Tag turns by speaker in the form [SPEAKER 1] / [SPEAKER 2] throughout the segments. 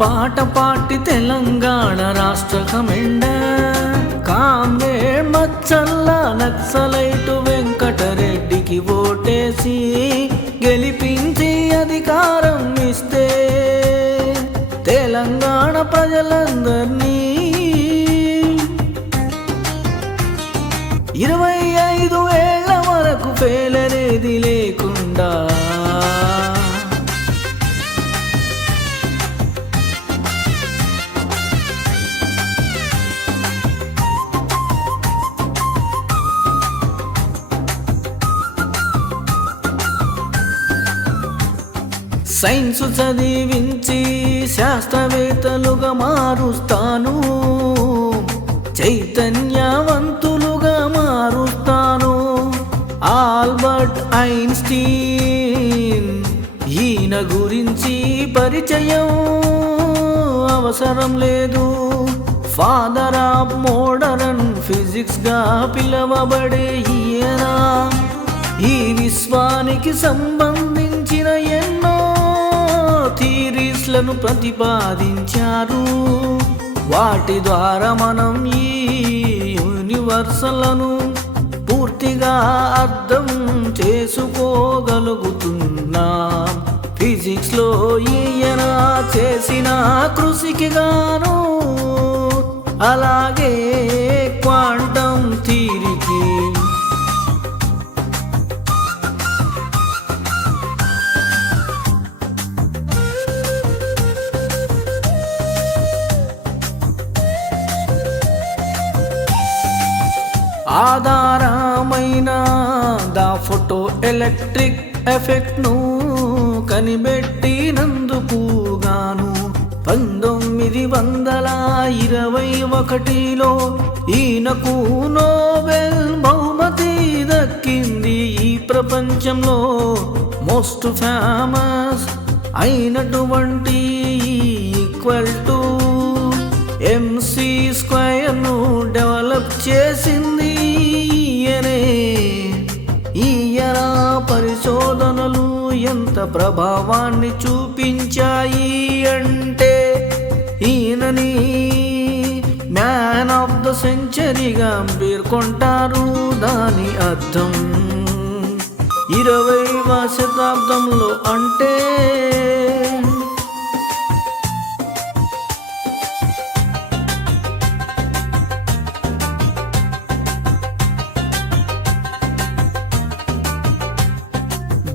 [SPEAKER 1] పాట పాటి తెలంగాణ రాష్ట్ర కమెండ కామ్రేడ్ మచ్చల్ల నక్సలైటు వెంకటరెడ్డికి ఓటేసి గెలిపించి అధికారం ఇస్తే తెలంగాణ ప్రజలందరినీ సైన్స్ చదివించి శాస్త్రవేత్తలుగా మారుస్తాను. చైతన్యవంతులుగా మారుస్తాను. ఆల్బర్ట్ ఐన్స్టీన్ ఈయన గురించి పరిచయం అవసరం లేదు. ఫాదర్ ఆఫ్ మోడరన్ ఫిజిక్స్గా పిలవబడే ఈయన ఈ విశ్వానికి సంబంధించిన ఎన్నో ప్రతిపాదించారు. వాటి ద్వారా మనం ఈ యూనివర్సలను పూర్తిగా అర్థం చేసుకోగలుగుతున్నాం. ఫిజిక్స్లో ఈయన చేసిన కృషికి గాను అలాగే ఆధారమైన దా ఫోటో ఎలక్ట్రిక్ ఎఫెక్ట్ను కనిపెట్టినందుకుగాను కనిపెట్టినందుకు గాను పంతొమ్మిది వందల ఇరవై ఒకటిలో ఈయనకు నోబెల్ బహుమతి దక్కింది ఈ ప్రపంచంలో మోస్ట్ ఫేమస్ అయినటువంటి ఈక్వల్ టు ఎంసీ స్క్వయర్ను డెవలప్ చేసింది ఎంత ప్రభావాన్ని చూపించాయి అంటే ఈయనని మ్యాన్ ఆఫ్ ద సెంచరీగా పేర్కొంటారు దాని అర్థం. ఇరవైవ శతాబ్దంలో అంటే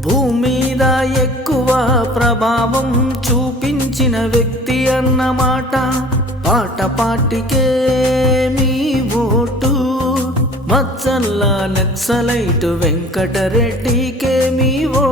[SPEAKER 1] భూమిద ఎక్కువ ప్రభావం చూపించిన వ్యక్తి అన్నమాట. పాట పాటికే మీ ఓటు. మచ్చల్లా నక్సలైట్ వెంకటరెడ్డికే మీ ఓటు.